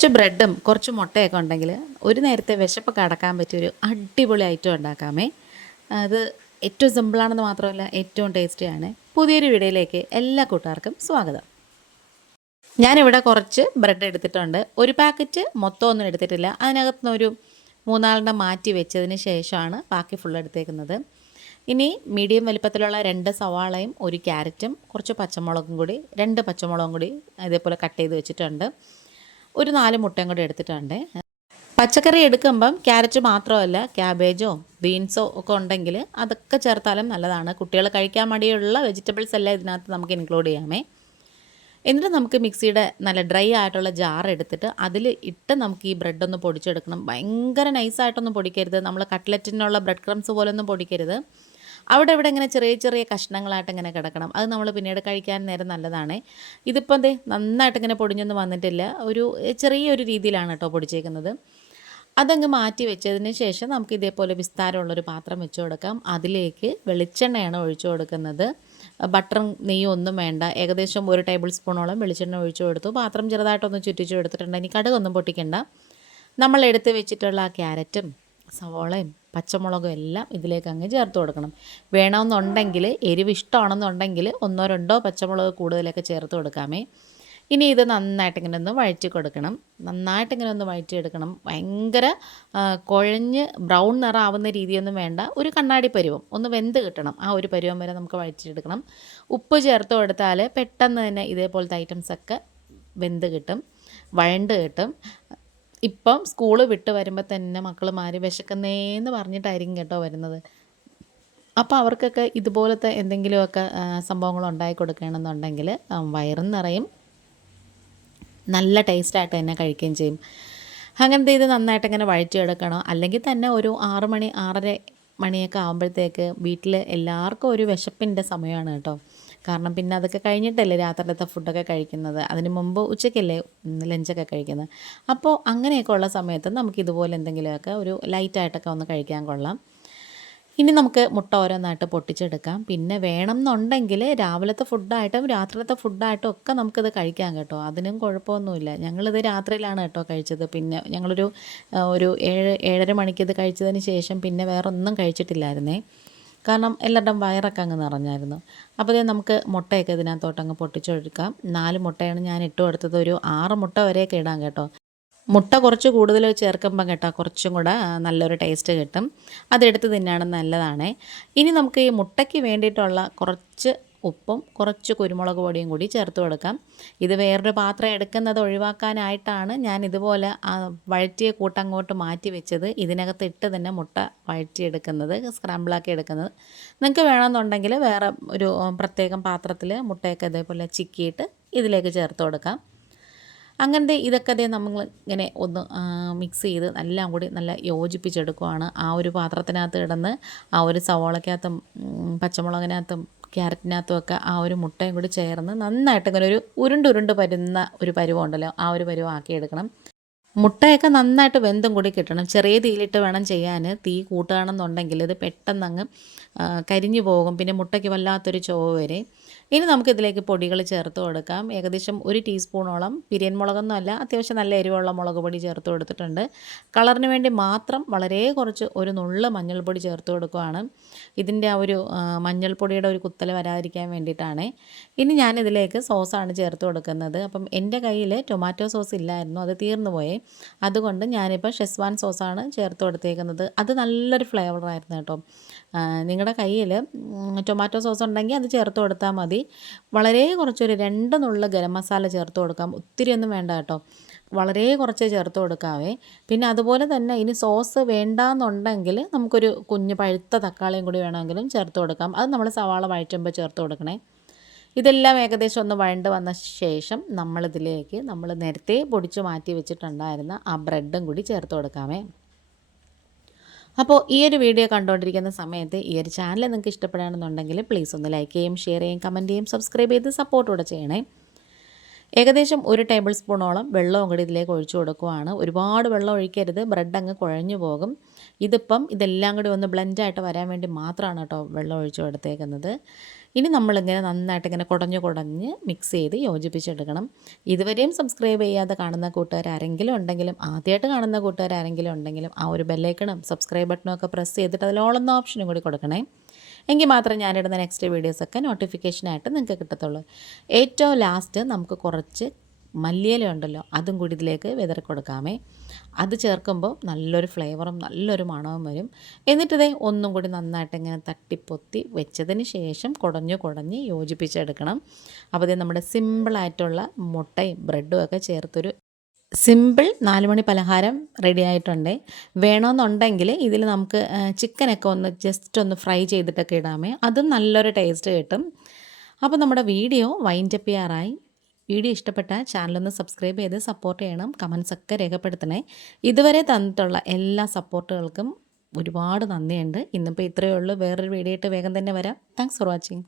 കുറച്ച് ബ്രെഡും കുറച്ച് മുട്ടയൊക്കെ ഉണ്ടെങ്കിൽ ഒരു നേരത്തെ വിശപ്പൊക്കെ അടക്കാൻ പറ്റിയൊരു അടിപൊളി ഐറ്റം ഉണ്ടാക്കാമേ. അത് ഏറ്റവും സിമ്പിളാണെന്ന് മാത്രമല്ല ഏറ്റവും ടേസ്റ്റിയാണ്. പുതിയൊരു വീഡിയോയിലേക്ക് എല്ലാ കൂട്ടുകാർക്കും സ്വാഗതം. ഞാനിവിടെ കുറച്ച് ബ്രെഡ് എടുത്തിട്ടുണ്ട്. ഒരു പാക്കറ്റ് മൊത്തമൊന്നും എടുത്തിട്ടില്ല. അതിനകത്തുനിന്ന് ഒരു മൂന്നാലെണ്ണം മാറ്റി വെച്ചതിന് ശേഷമാണ് ബാക്കി ഫുൾ എടുത്തേക്കുന്നത്. ഇനി മീഡിയം വലിപ്പത്തിലുള്ള 2 സവാളയും ഒരു ക്യാരറ്റും കുറച്ച് പച്ചമുളകും കൂടി 2 പച്ചമുളകും കൂടി ഇതേപോലെ കട്ട് ചെയ്ത് വെച്ചിട്ടുണ്ട്. ഒരു 4 മുട്ടയും കൂടി എടുത്തിട്ടുണ്ട്. പച്ചക്കറി എടുക്കുമ്പം ക്യാരറ്റ് മാത്രമല്ല ക്യാബേജോ ബീൻസോ ഒക്കെ ഉണ്ടെങ്കിൽ അതൊക്കെ ചേർത്താലും നല്ലതാണ്. കുട്ടികൾ കഴിക്കാൻ മടിയുള്ള വെജിറ്റബിൾസ് എല്ലാം ഇതിനകത്ത് നമുക്ക് ഇൻക്ലൂഡ് ചെയ്യാമേ. എന്നിട്ട് നമുക്ക് മിക്സിയുടെ നല്ല ഡ്രൈ ആയിട്ടുള്ള ജാർ എടുത്തിട്ട് അതിൽ ഇട്ട് നമുക്ക് ഈ ബ്രെഡ് ഒന്ന് പൊടിച്ചെടുക്കണം. ഭയങ്കര നൈസായിട്ടൊന്നും പൊടിക്കരുത്. നമ്മൾ കട്ട്ലറ്റിനുള്ള ബ്രെഡ് ക്രംസ് പോലൊന്നും പൊടിക്കരുത്. അവിടെ ഇവിടെ ഇങ്ങനെ ചെറിയ ചെറിയ കഷ്ണങ്ങളായിട്ട് ഇങ്ങനെ കിടക്കണം. അത് നമ്മൾ പിന്നീട് കഴിക്കാൻ നേരം നല്ലതാണ്. ഇതിപ്പോൾ എന്തേ നന്നായിട്ട് ഇങ്ങനെ പൊടിഞ്ഞൊന്നും വന്നിട്ടില്ല. ഒരു ചെറിയൊരു രീതിയിലാണ് കേട്ടോ പൊടിച്ചേക്കുന്നത്. അതങ്ങ് മാറ്റി വെച്ചതിന് ശേഷം നമുക്ക് ഇതേപോലെ വിസ്താരമുള്ളൊരു പാത്രം വെച്ച് കൊടുക്കാം. അതിലേക്ക് വെളിച്ചെണ്ണയാണ് ഒഴിച്ചു കൊടുക്കുന്നത്. ബട്ടറും നെയ്യും ഒന്നും വേണ്ട. ഏകദേശം 1 ടേബിൾ സ്പൂണോളം വെളിച്ചെണ്ണ ഒഴിച്ചു കൊടുത്തു. പാത്രം ചെറുതായിട്ടൊന്ന് ചുറ്റിച്ചു എടുത്തിട്ടുണ്ട്. ഇനി കടുകൊന്നും പൊട്ടിക്കണ്ട. നമ്മൾ എടുത്ത് വെച്ചിട്ടുള്ള ആ ക്യാരറ്റും സവോളയും പച്ചമുളകും എല്ലാം ഇതിലേക്ക് അങ്ങ് ചേർത്ത് കൊടുക്കണം. വേണമെന്നുണ്ടെങ്കിൽ എരിവ് ഇഷ്ടമാണെന്നുണ്ടെങ്കിൽ 1-2 പച്ചമുളക് കൂടുതലൊക്കെ ചേർത്ത് കൊടുക്കാമേ. ഇനി ഇത് നന്നായിട്ടിങ്ങനെ ഒന്ന് വഴറ്റി കൊടുക്കണം. നന്നായിട്ടിങ്ങനെ ഒന്ന് വഴറ്റിയെടുക്കണം. ഭയങ്കര കുഴഞ്ഞ് ബ്രൗൺ നിറമാവുന്ന രീതിയൊന്നും വേണ്ട. ഒരു കണ്ണാടി പരുവം ഒന്ന് വെന്ത് കിട്ടണം. ആ ഒരു പരുവം വരെ നമുക്ക് വഴറ്റിയെടുക്കണം. ഉപ്പ് ചേർത്ത് കൊടുത്താൽ പെട്ടെന്ന് തന്നെ ഇതേപോലത്തെ ഐറ്റംസൊക്കെ വെന്ത് കിട്ടും, വഴണ്ട് കിട്ടും. ഇപ്പം സ്കൂള് വിട്ട് വരുമ്പോൾ തന്നെ മക്കളുമാർ വിശക്കുന്നേന്ന് പറഞ്ഞിട്ടായിരിക്കും കേട്ടോ വരുന്നത്. അപ്പോൾ അവർക്കൊക്കെ ഇതുപോലത്തെ എന്തെങ്കിലുമൊക്കെ സംഭവങ്ങൾ ഉണ്ടാക്കി കൊടുക്കുകയാണെന്നുണ്ടെങ്കിൽ വയറും നിറയും, നല്ല ടേസ്റ്റായിട്ട് തന്നെ കഴിക്കുകയും ചെയ്യും. അങ്ങനത്തെ ഇത് നന്നായിട്ട് ഇങ്ങനെ വഴറ്റിയെടുക്കണം. അല്ലെങ്കിൽ തന്നെ ഒരു 6 മണി 6:30 മണിയൊക്കെ ആകുമ്പോഴത്തേക്ക് വീട്ടിൽ എല്ലാവർക്കും ഒരു വിശപ്പിൻ്റെ സമയമാണ് കേട്ടോ. കാരണം പിന്നെ അതൊക്കെ കഴിഞ്ഞിട്ടല്ലേ രാത്രിയിലത്തെ ഫുഡൊക്കെ കഴിക്കുന്നത്. അതിന് മുമ്പ് ഉച്ചയ്ക്കല്ലേ ലഞ്ചൊക്കെ കഴിക്കുന്നത്. അപ്പോൾ അങ്ങനെയൊക്കെ ഉള്ള സമയത്ത് നമുക്കിതുപോലെ എന്തെങ്കിലുമൊക്കെ ഒരു ലൈറ്റായിട്ടൊക്കെ ഒന്ന് കഴിക്കാൻ കൊള്ളാം. ഇനി നമുക്ക് മുട്ട ഓരോന്നായിട്ട് പൊട്ടിച്ചെടുക്കാം. പിന്നെ വേണമെന്നുണ്ടെങ്കിൽ രാവിലത്തെ ഫുഡായിട്ടും രാത്രിയിലത്തെ ഫുഡായിട്ടും ഒക്കെ നമുക്കിത് കഴിക്കാം കേട്ടോ. അതിനും കുഴപ്പമൊന്നുമില്ല. ഞങ്ങളിത് രാത്രിയിലാണ് കേട്ടോ കഴിച്ചത്. പിന്നെ ഞങ്ങളൊരു 7-7:30 മണിക്ക് ഇത് കഴിച്ചതിന് ശേഷം പിന്നെ വേറെ ഒന്നും കഴിച്ചിട്ടില്ലായിരുന്നേ. കാരണം എല്ലാവരുടെയും വയറൊക്കെ അങ്ങ് നിറഞ്ഞായിരുന്നു. അപ്പോൾ ഇത് നമുക്ക് മുട്ടയൊക്കെ ഇതിനകത്തോട്ട് അങ്ങ് പൊട്ടിച്ചെടുക്കാം. 4 മുട്ടയാണ് ഞാൻ ഇട്ട് കൊടുത്തത്. ഒരു 6 മുട്ട വരെയൊക്കെ ഇടാം കേട്ടോ. മുട്ട കുറച്ച് കൂടുതൽ ചേർക്കുമ്പം കേട്ടോ കുറച്ചും കൂടെ നല്ലൊരു ടേസ്റ്റ് കിട്ടും. അതെടുത്ത് തിന്നാണ് നല്ലതാണ്. ഇനി നമുക്ക് ഈ മുട്ടയ്ക്ക് വേണ്ടിയിട്ടുള്ള കുറച്ച് ഉപ്പും കുറച്ച് കുരുമുളക് പൊടിയും കൂടി ചേർത്ത് കൊടുക്കാം. ഇത് വേറൊരു പാത്രം എടുക്കുന്നത് ഒഴിവാക്കാനായിട്ടാണ് ഞാൻ ഇതുപോലെ വഴറ്റിയ കൂട്ടങ്ങോട്ട് മാറ്റി വെച്ചത്. ഇതിനകത്ത് ഇട്ട് തന്നെ മുട്ട വഴറ്റിയെടുക്കുന്നത്, സ്ക്രാമ്പിളാക്കി എടുക്കുന്നത്. നിങ്ങൾക്ക് വേണമെന്നുണ്ടെങ്കിൽ വേറെ ഒരു പ്രത്യേകം പാത്രത്തിൽ മുട്ടയൊക്കെ ഇതേപോലെ ചിക്കിയിട്ട് ഇതിലേക്ക് ചേർത്ത് കൊടുക്കാം. അങ്ങനത്തെ ഇതൊക്കെ നമ്മൾ ഇങ്ങനെ ഒന്ന് മിക്സ് ചെയ്ത് എല്ലാം കൂടി നല്ല യോജിപ്പിച്ചെടുക്കുവാണ്. ആ ഒരു പാത്രത്തിനകത്ത് കിടന്ന് ആ ഒരു സവോളക്കകത്തും പച്ചമുളകിനകത്തും ക്യാരറ്റിനകത്തും ഒക്കെ ആ ഒരു മുട്ടയും കൂടി ചേർന്ന് നന്നായിട്ട് ഇങ്ങനെ ഒരു ഉരുണ്ട് വരുന്ന ഒരു പരുവം ഉണ്ടല്ലോ, ആ ഒരു പരുവം ആക്കിയെടുക്കണം. മുട്ടയൊക്കെ നന്നായിട്ട് വെന്തും കൂടി കിട്ടണം. ചെറിയ തീയിലിട്ട് വേണം ചെയ്യാൻ. തീ കൂട്ടുകയാണെന്നുണ്ടെങ്കിൽ ഇത് പെട്ടെന്നങ്ങ് കരിഞ്ഞു പോകും. പിന്നെ മുട്ടയ്ക്ക് വല്ലാത്തൊരു ചുവ വരെ. ഇനി നമുക്കിതിലേക്ക് പൊടികൾ ചേർത്ത് കൊടുക്കാം. ഏകദേശം 1 ടീസ്പൂണോളം പിരിയൻ മുളകൊന്നും അല്ല, അത്യാവശ്യം നല്ല എരിവുള്ള മുളക് പൊടി ചേർത്ത് കൊടുത്തിട്ടുണ്ട്. കളറിന് വേണ്ടി മാത്രം വളരെ കുറച്ച് ഒരു നുള്ള് മഞ്ഞൾപ്പൊടി ചേർത്ത് കൊടുക്കുകയാണ്. ഇതിൻ്റെ ആ ഒരു മഞ്ഞൾപ്പൊടിയുടെ ഒരു കുത്തൽ വരാതിരിക്കാൻ വേണ്ടിയിട്ടാണ്. ഇനി ഞാനിതിലേക്ക് സോസാണ് ചേർത്ത് കൊടുക്കുന്നത്. അപ്പം എൻ്റെ കയ്യിൽ ടൊമാറ്റോ സോസ് ഇല്ലായിരുന്നു, അത് തീർന്നു പോയേ. അതുകൊണ്ട് ഞാനിപ്പോൾ ഷെസ്വാൻ സോസാണ് ചേർത്ത് കൊടുത്തേക്കുന്നത്. അത് നല്ലൊരു ഫ്ലേവറായിരുന്നു കേട്ടോ. നിങ്ങളുടെ കയ്യിൽ ടൊമാറ്റോ സോസ് ഉണ്ടെങ്കിൽ അത് ചേർത്ത് കൊടുത്താൽ മതി. വളരെ കുറച്ചൊരു 2 നുള്ള് ഗരം മസാല ചേർത്ത് കൊടുക്കാം. ഒത്തിരി ഒന്നും വേണ്ട കേട്ടോ, വളരെ കുറച്ചേ ചേർത്ത് കൊടുക്കാവേ. പിന്നെ അതുപോലെ തന്നെ ഇനി സോസ് വേണ്ടാന്നുണ്ടെങ്കിൽ നമുക്കൊരു കുഞ്ഞ് പഴുത്ത തക്കാളിയും കൂടി വേണമെങ്കിലും ചേർത്ത് കൊടുക്കാം. അത് നമ്മൾ സവാള വഴറ്റുമ്പോൾ ചേർത്ത് കൊടുക്കണേ. ഇതെല്ലാം ഏകദേശം ഒന്ന് വഴണ്ട് വന്ന ശേഷം നമ്മളിതിലേക്ക് നമ്മൾ നേരത്തെ പൊടിച്ച് മാറ്റി വെച്ചിട്ടുണ്ടായിരുന്ന ആ ബ്രെഡും കൂടി ചേർത്ത് കൊടുക്കാമേ. അപ്പോൾ ഈ ഒരു വീഡിയോ കണ്ടുകൊണ്ടിരിക്കുന്ന സമയത്ത് ഈ ഒരു ചാനൽ നിങ്ങൾക്ക് ഇഷ്ടപ്പെടുകയാണെന്നുണ്ടെങ്കിൽ പ്ലീസ് ഒന്ന് ലൈക്ക് ചെയ്യും, ഷെയർ ചെയ്യും, കമൻറ്റ് ചെയ്യും, സബ്സ്ക്രൈബ് ചെയ്ത് സപ്പോർട്ടൂടെ ചെയ്യണേ. ഏകദേശം 1 ടേബിൾ സ്പൂണോളം വെള്ളവും കൂടി ഇതിലേക്ക് ഒഴിച്ചു കൊടുക്കുകയാണ്. ഒരുപാട് വെള്ളം ഒഴിക്കരുത്, ബ്രെഡ് അങ്ങ് കുഴഞ്ഞു പോകും. ഇതിപ്പം ഇതെല്ലാം കൂടി ഒന്ന് ബ്ലെൻഡായിട്ട് വരാൻ വേണ്ടി മാത്രമാണ് കേട്ടോ വെള്ളം ഒഴിച്ചു കൊടുത്തേക്കുന്നത്. ഇനി നമ്മളിങ്ങനെ നന്നായിട്ട് ഇങ്ങനെ കുടഞ്ഞ് മിക്സ് ചെയ്ത് യോജിപ്പിച്ചെടുക്കണം. ഇതുവരെയും സബ്സ്ക്രൈബ് ചെയ്യാതെ കാണുന്ന കൂട്ടുകാരാരെങ്കിലും ഉണ്ടെങ്കിലും ആദ്യമായിട്ട് കാണുന്ന കൂട്ടുകാരാരെങ്കിലും ഉണ്ടെങ്കിലും ആ ഒരു ബെല്ലൈക്കണും സബ്സ്ക്രൈബ് ബട്ടണും ഒക്കെ പ്രസ് ചെയ്തിട്ട് അതിൽ ഓൾ എന്ന ഓപ്ഷനും കൂടി കൊടുക്കണേ. എങ്കിൽ മാത്രമേ ഞാനിടുന്ന നെക്സ്റ്റ് വീഡിയോസൊക്കെ നോട്ടിഫിക്കേഷനായിട്ട് നിങ്ങൾക്ക് കിട്ടത്തുള്ളൂ. ഏറ്റവും ലാസ്റ്റ് നമുക്ക് കുറച്ച് മല്ലിയില ഉണ്ടല്ലോ, അതും കൂടി ഇതിലേക്ക് വിതറി കൊടുക്കാമേ. അത് ചേർക്കുമ്പോൾ നല്ലൊരു ഫ്ലേവറും നല്ലൊരു മണവും വരും. എന്നിട്ടിതേ ഒന്നും കൂടി നന്നായിട്ട് ഇങ്ങനെ തട്ടിപ്പൊത്തി വെച്ചതിന് ശേഷം കുടഞ്ഞ് യോജിപ്പിച്ചെടുക്കണം. അപ്പോൾ ഇത് നമ്മുടെ സിമ്പിളായിട്ടുള്ള മുട്ടയും ബ്രെഡും ഒക്കെ ചേർത്തൊരു സിമ്പിൾ 4 മണി പലഹാരം റെഡി ആയിട്ടുണ്ട്. വേണമെന്നുണ്ടെങ്കിൽ ഇതിൽ നമുക്ക് ചിക്കനൊക്കെ ഒന്ന് ജസ്റ്റ് ഒന്ന് ഫ്രൈ ചെയ്തിട്ടൊക്കെ ഇടാമേ, അതും നല്ലൊരു ടേസ്റ്റ് കിട്ടും. അപ്പോൾ നമ്മുടെ വീഡിയോ വൈൻഡപ്പ് ചെയ്യാറായി. വീഡിയോ ഇഷ്ടപ്പെട്ട ചാനലൊന്ന് സബ്സ്ക്രൈബ് ചെയ്ത് സപ്പോർട്ട് ചെയ്യണം. കമൻസൊക്കെ രേഖപ്പെടുത്തണേ. ഇതുവരെ തന്നിട്ടുള്ള എല്ലാ സപ്പോർട്ടുകൾക്കും ഒരുപാട് നന്ദിയുണ്ട്. ഇന്നിപ്പോൾ ഇത്രയേ ഉള്ളൂ. വേറൊരു വീഡിയോ ആയിട്ട് വേഗം തന്നെ വരാം. Thanks for watching.